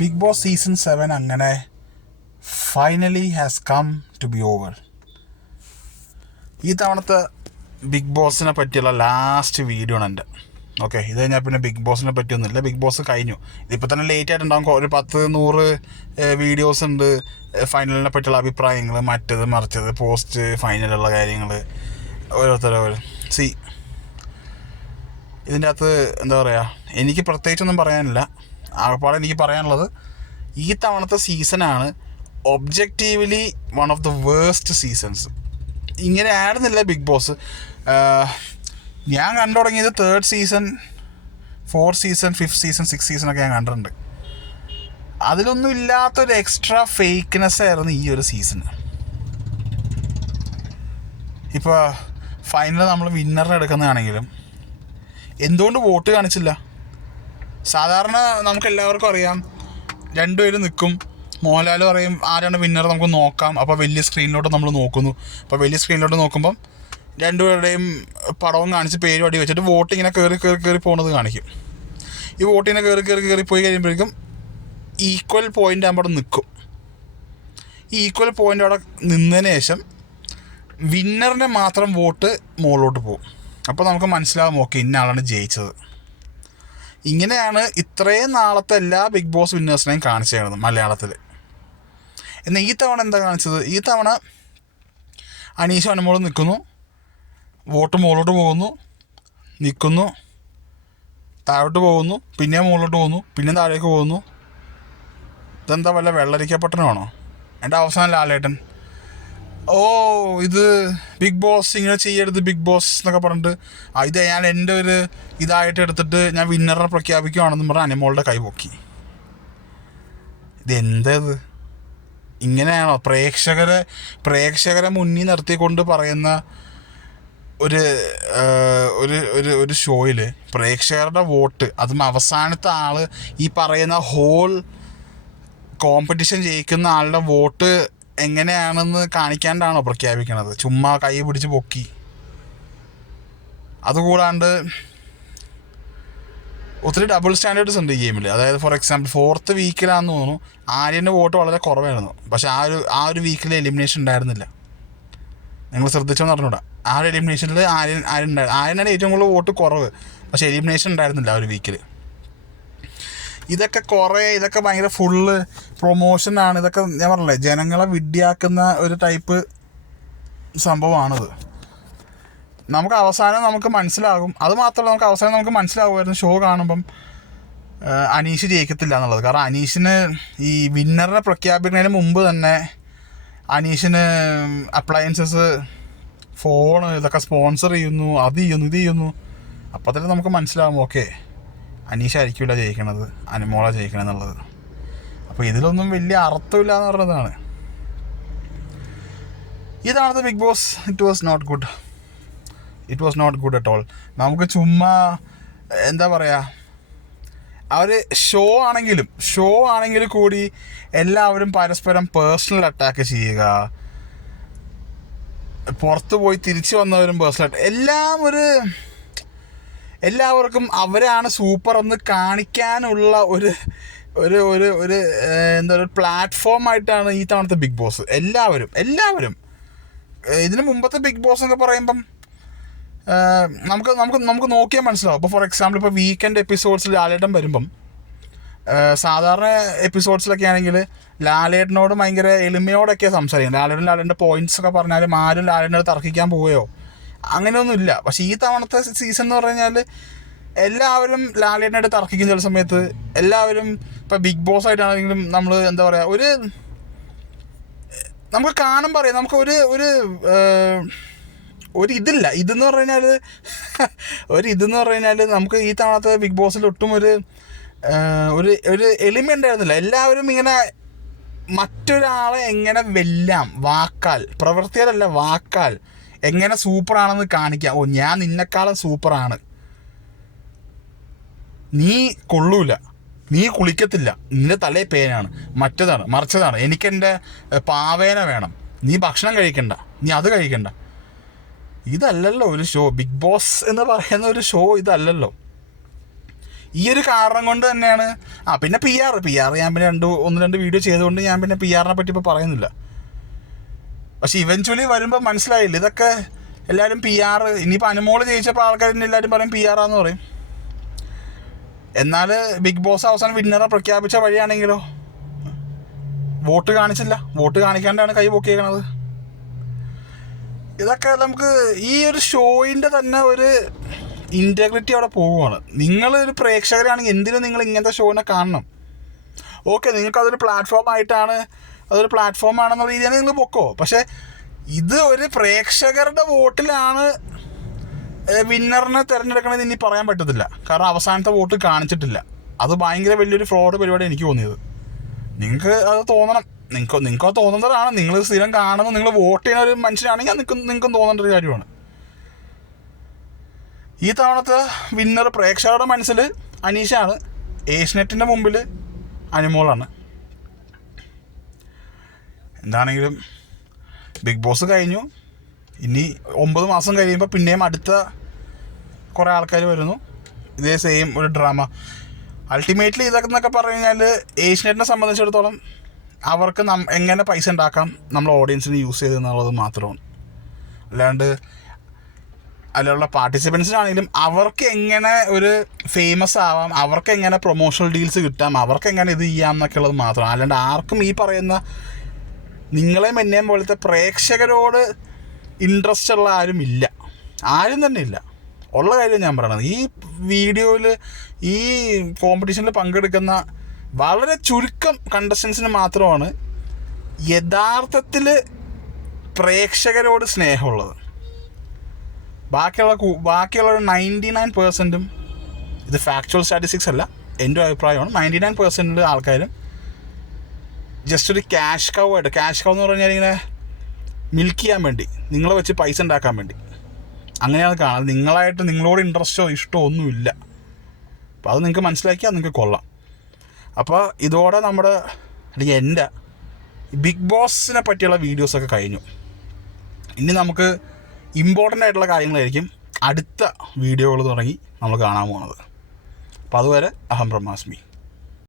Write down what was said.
Big Boss season seven അങ്ങനെ finally has come to be over ഈ തവണത്തെ big ബോസിനെ പറ്റിയുള്ള ലാസ്റ്റ് വീഡിയോ ആണ് എന്റെ. ഓക്കെ ഇത് കഴിഞ്ഞാൽ പിന്നെ ബിഗ് ബോസിനെ പറ്റിയൊന്നുമില്ല ബിഗ് ബോസ് കഴിഞ്ഞു. ഇതിപ്പോൾ തന്നെ ലേറ്റ് ആയിട്ടുണ്ടാകും ഒരു പത്ത് നൂറ് വീഡിയോസ് ഉണ്ട്. ഫൈനലിനെ പറ്റിയുള്ള അഭിപ്രായങ്ങൾ മറ്റത് മറിച്ചത് പോസ്റ്റ് ഫൈനലുള്ള കാര്യങ്ങൾ ഓരോരുത്തരോ സി ഇതിന്റെ അകത്ത് എന്താ പറയുക എനിക്ക് പ്രത്യേകിച്ചൊന്നും പറയാനില്ല. ആകപ്പാടെ എനിക്ക് പറയാനുള്ളത് ഈ തവണത്തെ സീസണാണ് objectively one of the worst seasons. ഇങ്ങനെ ആയിരുന്നില്ല ബിഗ് ബോസ്. ഞാൻ കണ്ടു തുടങ്ങിയത് third season fourth season fifth season six season ഒക്കെ ഞാൻ കണ്ടിട്ടുണ്ട്. അതിലൊന്നും ഇല്ലാത്തൊരു എക്സ്ട്രാ ഫേക്ക്നെസ് ആയിരുന്നു ഈ ഒരു സീസൺ ഇപ്പോൾ ഫൈനൽ നമ്മൾ വിന്നറിനെ എടുക്കുന്നതാണെങ്കിലും എന്തുകൊണ്ട് വോട്ട് കാണിച്ചില്ല? സാധാരണ നമുക്ക് എല്ലാവർക്കും അറിയാം. രണ്ടുപേരും നിൽക്കും. മോഹൻലാൽ പറയും ആരാണ് വിന്നർ നമുക്ക് നോക്കാം. അപ്പോൾ വലിയ സ്ക്രീനിലോട്ട് നമ്മൾ നോക്കുന്നു. അപ്പോൾ വലിയ സ്ക്രീനിലോട്ട് നോക്കുമ്പം രണ്ടുപേരുടെയും പടവും കാണിച്ച് പേര് അടി വെച്ചിട്ട് വോട്ടിങ്ങനെ കയറി കയറി കയറി പോകുന്നത് കാണിക്കും. ഈ വോട്ടിങ്ങനെ കയറി കയറി കയറി പോയി കഴിയുമ്പോഴേക്കും ഈക്വൽ പോയിന്റ് ആകുമ്പോൾ അവിടെ നിൽക്കും ഈ ഈക്വൽ പോയിന്റ് അവിടെ നിന്നതിന് ശേഷം വിന്നറിന്റെ മാത്രം വോട്ട് മുകളിലോട്ട് പോകും. അപ്പോൾ നമുക്ക് മനസ്സിലാകും ഓക്കെ ഇന്ന ആളാണ് ജയിച്ചത്. ഇങ്ങനെയാണ് ഇത്രയും നാളത്തെ എല്ലാ ബിഗ് ബോസ് വിന്നേഴ്സിനെയും കാണിച്ചു തരുന്നത് മലയാളത്തിൽ എന്നാൽ ഈ തവണ എന്താ കാണിച്ചത്? ഈ തവണ അനീഷ് അനുമോളും നിൽക്കുന്നു. വോട്ട് മുകളിലോട്ട് പോകുന്നു. നിൽക്കുന്നു. താഴോട്ട് പോകുന്നു. പിന്നെ മുകളിലോട്ട് പോകുന്നു. പിന്നെ താഴേക്ക് പോകുന്നു. ഇതെന്താ വല്ല വെള്ളരിക്കപ്പെട്ടനാണോ? എന്റെ അവസാനം ലാലേട്ടൻ. ഓ ഇത് ബിഗ് ബോസ് ഇങ്ങനെ ചെയ്യരുത് ബിഗ് ബോസ് എന്നൊക്കെ പറഞ്ഞിട്ട്. ഇത് ഞാൻ എന്റെ ഒരു ഇതായിട്ട് എടുത്തിട്ട് ഞാൻ വിന്നറിനെ പ്രഖ്യാപിക്കുകയാണെന്ന് പറഞ്ഞ് അനിമോളുടെ കൈ പൊക്കി. ഇത് എന്തത് ഇങ്ങനെയാണോ? പ്രേക്ഷകരെ പ്രേക്ഷകരെ മുന്നിൽ നിർത്തിക്കൊണ്ട് പറയുന്ന ഒരു ഒരു ഒരു ഒരു ഷോയിൽ പ്രേക്ഷകരുടെ വോട്ട് അതും അവസാനത്തെ ആൾ ഈ പറയുന്ന ഹോൾ കോമ്പറ്റീഷൻ ജയിക്കുന്ന ആളുടെ വോട്ട് എങ്ങനെയാണെന്ന് കാണിക്കാണ്ടാണോ പ്രഖ്യാപിക്കണത്. ചുമ്മാ കൈ പിടിച്ച് പൊക്കി. അതുകൂടാണ്ട് ഒത്തിരി ഡബിൾ സ്റ്റാൻഡേർഡ്സ് ഉണ്ട് ഈ ഗെയിമിൽ അതായത് ഫോർ എക്സാമ്പിൾ ഫോർത്ത് വീക്കിലാണെന്ന് തോന്നുന്നു ആര്യന്റെ വോട്ട് വളരെ കുറവായിരുന്നു. പക്ഷേ ആ ഒരു ആ ഒരു വീക്കിൽ എലിമിനേഷൻ ഉണ്ടായിരുന്നില്ല. നിങ്ങൾ ശ്രദ്ധിച്ചോന്ന് പറഞ്ഞൂടാ ആ ഒരു എലിമിനേഷനിൽ ആര്യൻ ആര്യൻ ഉണ്ടായിരുന്നു ആര്യനാണ് ഏറ്റവും കൂടുതൽ വോട്ട് കുറവ്. പക്ഷേ എലിമിനേഷൻ ഉണ്ടായിരുന്നില്ല ആ ഒരു വീക്കിൽ ഇതൊക്കെ കുറേ ഇതൊക്കെ ഭയങ്കര ഫുള്ള് പ്രൊമോഷനാണ് ഇതൊക്കെ ഞാൻ പറഞ്ഞില്ലേ ജനങ്ങളെ വിഡ്ഢിയാക്കുന്ന ഒരു ടൈപ്പ് സംഭവമാണിത്. നമുക്ക് അവസാനം നമുക്ക് മനസ്സിലാകും. അത് മാത്രമല്ല നമുക്ക് അവസാനം നമുക്ക് മനസ്സിലാകുമായിരുന്നു ഷോ കാണുമ്പം അനീഷ് ജയിക്കത്തില്ല എന്നുള്ളത്. കാരണം അനീഷിന് ഈ വിന്നറിനെ പ്രഖ്യാപിക്കുന്നതിന് മുമ്പ് തന്നെ അനീഷിന് അപ്ലയൻസസ് ഫോൺ ഇതൊക്കെ സ്പോൺസർ ചെയ്യുന്നു അത് ചെയ്യുന്നു ഇത് ചെയ്യുന്നു. അപ്പോൾ തന്നെ നമുക്ക് മനസ്സിലാവും ഓക്കെ അനീഷായിരിക്കില്ല ജയിക്കണത് അനുമോള ജയിക്കണം എന്നുള്ളത് അപ്പോൾ ഇതിലൊന്നും വലിയ അർത്ഥമില്ല എന്ന് ഇതാണ് Bigg Boss it was not good it was not good at all നമുക്ക് ചുമ്മാ എന്താ പറയുക അവർ ഷോ ആണെങ്കിലും ഷോ ആണെങ്കിൽ കൂടി എല്ലാവരും പരസ്പരം പേഴ്സണൽ അറ്റാക്ക് ചെയ്യുക. പുറത്ത് പോയി തിരിച്ചു വന്നവരും പേഴ്സണൽ അറ്റാക്ക് എല്ലാം ഒരു എല്ലാവർക്കും അവരാണ് സൂപ്പർ എന്ന് കാണിക്കാനുള്ള ഒരു ഒരു ഒരു ഒരു എന്താ പ്ലാറ്റ്ഫോം ആയിട്ടാണ് ഈ തവണത്തെ ബിഗ് ബോസ് എല്ലാവരും എല്ലാവരും. ഇതിന് മുമ്പത്തെ ബിഗ് ബോസ് എന്നൊക്കെ പറയുമ്പം നമുക്ക് നമുക്ക് നമുക്ക് നോക്കിയാൽ മനസ്സിലാവും. ഇപ്പോൾ ഫോർ എക്സാമ്പിൾ ഇപ്പോൾ വീക്കെൻഡ് എപ്പിസോഡ്സിൽ ലാലേട്ടൻ വരുമ്പം സാധാരണ എപ്പിസോഡ്സിലൊക്കെ ആണെങ്കിൽ ലാലേട്ടനോട് ഭയങ്കര എളിമയോടൊക്കെ സംസാരിക്കും ലാലേട്ടൻ ലാലേട്ടന്റെ പോയിന്റ്സ് ഒക്കെ പറഞ്ഞാലും ആരും ലാലേട്ടനോട് തർക്കിക്കാൻ പോവുകയോ അങ്ങനെയൊന്നുമില്ല. പക്ഷേ ഈ തവണത്തെ സീസൺ എന്ന് പറഞ്ഞു കഴിഞ്ഞാൽ എല്ലാവരും ലാലേട്ടനായിട്ട് തർക്കിക്കും ചില സമയത്ത് എല്ലാവരും ഇപ്പോൾ ബിഗ് ബോസ് ആയിട്ടാണെങ്കിലും നമ്മൾ എന്താ പറയുക ഒരു നമുക്ക് കാണും പറയാം നമുക്ക് ഒരു ഒരു ഒരു ഇതില്ല. ഇതെന്ന് പറഞ്ഞു കഴിഞ്ഞാൽ ഒരു ഇതെന്ന് പറഞ്ഞു കഴിഞ്ഞാൽ നമുക്ക് ഈ തവണത്തെ ബിഗ് ബോസിൽ ഒട്ടും ഒരു ഒരു ഒരു എളിമ ആയിരുന്നില്ല എല്ലാവരും ഇങ്ങനെ മറ്റൊരാളെ എങ്ങനെ വെല്ലാം വാക്കാൽ പ്രവൃത്തിയാലല്ല വാക്കാൽ എങ്ങനെ സൂപ്പറാണെന്ന് കാണിക്കുക ഓ ഞാൻ നിന്നെക്കാളും സൂപ്പറാണ്. നീ കൊള്ളൂല. നീ കുളിക്കത്തില്ല. നിന്റെ തലേ പേനാണ്. മറ്റതാണ് മറിച്ചതാണ്. എനിക്കെന്റെ പാവേന വേണം. നീ ഭക്ഷണം കഴിക്കണ്ട. നീ അത് കഴിക്കണ്ട. ഇതല്ലല്ലോ ഒരു ഷോ. ബിഗ് ബോസ് എന്ന് പറയുന്ന ഒരു ഷോ ഇതല്ലല്ലോ. ഈ ഒരു കാരണം കൊണ്ട് തന്നെയാണ്. ആ പിന്നെ പി ആർ പി ആർ ഞാൻ പിന്നെ രണ്ട് ഒന്ന് രണ്ട് വീഡിയോ ചെയ്തുകൊണ്ട് ഞാൻ പിന്നെ പി ആറിനെ പറ്റി ഇപ്പോൾ പറയുന്നില്ല. പക്ഷെ ഇവൻച്വലി വരുമ്പോൾ മനസ്സിലായില്ല. ഇതൊക്കെ എല്ലാവരും പി ആർ ഇനിയിപ്പോൾ അനുമോൾ ജയിച്ചപ്പോൾ ആൾക്കാർ എല്ലാവരും പറയും പി ആർ ആന്ന് പറയും. എന്നാൽ ബിഗ് ബോസ് അവസാനം വിന്നറെ പ്രഖ്യാപിച്ച വഴിയാണെങ്കിലോ? വോട്ട് കാണിച്ചില്ല. വോട്ട് കാണിക്കാണ്ടാണ് കൈ പൊക്കിയേക്കണത്. ഇതൊക്കെ നമുക്ക് ഈ ഒരു ഷോയിന്റെ തന്നെ ഒരു ഇന്റഗ്രിറ്റി അവിടെ പോവുകയാണ്. നിങ്ങളൊരു പ്രേക്ഷകരാണെങ്കിൽ എന്തിനും നിങ്ങൾ ഇങ്ങനത്തെ ഷോനെ കാണണം. ഓക്കെ നിങ്ങൾക്കതൊരു പ്ലാറ്റ്ഫോം ആയിട്ടാണ് അതൊരു പ്ലാറ്റ്ഫോം ആണെന്നുള്ള രീതിയാണ് നിങ്ങൾ പൊക്കോ. പക്ഷേ ഇത് ഒരു പ്രേക്ഷകരുടെ വോട്ടിലാണ് വിന്നറിനെ തിരഞ്ഞെടുക്കണമെന്ന് ഇനി പറയാൻ പറ്റത്തില്ല. കാരണം അവസാനത്തെ വോട്ട് കാണിച്ചിട്ടില്ല. അത് ഭയങ്കര വലിയൊരു ഫ്രോഡ് പരിപാടി എനിക്ക് തോന്നിയത്. നിങ്ങൾക്ക് അത് തോന്നണം. നിങ്ങൾക്ക് നിങ്ങൾക്ക് തോന്നുന്നതാണ്. നിങ്ങൾ സ്ഥിരം കാണുന്നു നിങ്ങൾ വോട്ട് ചെയ്യുന്ന ഒരു മനുഷ്യനാണെങ്കിൽ നിങ്ങൾക്ക് നിങ്ങൾക്കും തോന്നേണ്ട ഒരു കാര്യമാണ്. ഈ തവണത്തെ വിന്നർ പ്രേക്ഷകരുടെ മനസ്സിൽ അനീഷാണ്. ഏഷ്യനെറ്റിന്റെ മുമ്പിൽ അനുമോളാണ്. എന്താണെങ്കിലും ബിഗ് ബോസ് കഴിഞ്ഞു. ഇനി ഒമ്പത് മാസം കഴിയുമ്പോൾ പിന്നെയും അടുത്ത കുറേ ആൾക്കാർ വരുന്നു. ഇതേ സെയിം ഒരു ഡ്രാമ അൾട്ടിമേറ്റ്ലി ഇതൊക്കെ എന്നൊക്കെ പറഞ്ഞു കഴിഞ്ഞാൽ ഏഷ്യനെറ്റിനെ സംബന്ധിച്ചിടത്തോളം അവർക്ക് നം എങ്ങനെ പൈസ ഉണ്ടാക്കാം നമ്മൾ ഓഡിയൻസിന് യൂസ് ചെയ്ത് എന്നുള്ളത് മാത്രമാണ്. അല്ലാണ്ട് അതിലുള്ള പാർട്ടിസിപ്പൻസിനാണെങ്കിലും അവർക്ക് എങ്ങനെ ഒരു ഫേമസ് ആവാം അവർക്ക് എങ്ങനെ പ്രൊമോഷണൽ ഡീൽസ് കിട്ടാം അവർക്ക് എങ്ങനെ ഇത് ചെയ്യാം എന്നൊക്കെ ഉള്ളത് മാത്രമാണ്. അല്ലാണ്ട് ആർക്കും ഈ പറയുന്ന നിങ്ങളെയും എന്നെയും പോലത്തെ പ്രേക്ഷകരോട് ഇൻട്രസ്റ്റ് ഉള്ള ആരും ഇല്ല. ആരും തന്നെ ഇല്ല. ഉള്ള കാര്യം ഞാൻ പറയണത്. ഈ വീഡിയോയിൽ ഈ കോമ്പറ്റീഷനിൽ പങ്കെടുക്കുന്ന വളരെ ചുരുക്കം കണ്ടസ്റ്റൻസിന് മാത്രമാണ് യഥാർത്ഥത്തിൽ പ്രേക്ഷകരോട് സ്നേഹമുള്ളത്. ബാക്കിയുള്ള ബാക്കിയുള്ള നയന്റി നയൻ പേഴ്സന്റും ഇത് ഫാക്ച്വൽ സ്റ്റാറ്റിസ്റ്റിക്സ് അല്ല. എന്റെ അഭിപ്രായമാണ്. നയന്റി നയൻ പേഴ്സന്റിൽ ആൾക്കാരും ജസ്റ്റ് ഒരു ക്യാഷ് കൗ ആയിട്ട്. ക്യാഷ് കൗ എന്ന് പറഞ്ഞാൽ ഇങ്ങനെ മിൽക്ക് ചെയ്യാൻ വേണ്ടി നിങ്ങളെ വെച്ച് പൈസ ഉണ്ടാക്കാൻ വേണ്ടി. അങ്ങനെയാണ് കാണുന്നത്. നിങ്ങളായിട്ട് നിങ്ങളോട് ഇൻട്രസ്റ്റോ ഇഷ്ടമോ ഒന്നുമില്ല. അപ്പോൾ അത് നിങ്ങൾക്ക് മനസ്സിലാക്കിയാൽ നിങ്ങൾക്ക് കൊള്ളാം. അപ്പോൾ ഇതോടെ നമ്മുടെ അല്ലെങ്കിൽ എന്റെ ബിഗ് ബോസിനെ പറ്റിയുള്ള വീഡിയോസൊക്കെ കഴിഞ്ഞു. ഇനി നമുക്ക് ഇമ്പോർട്ടന്റ് ആയിട്ടുള്ള കാര്യങ്ങളായിരിക്കും അടുത്ത വീഡിയോകൾ തുടങ്ങി നമ്മൾ കാണാൻ പോകുന്നത്. അപ്പോൾ അതുവരെ അഹം ബ്രഹ്മാസ്മി.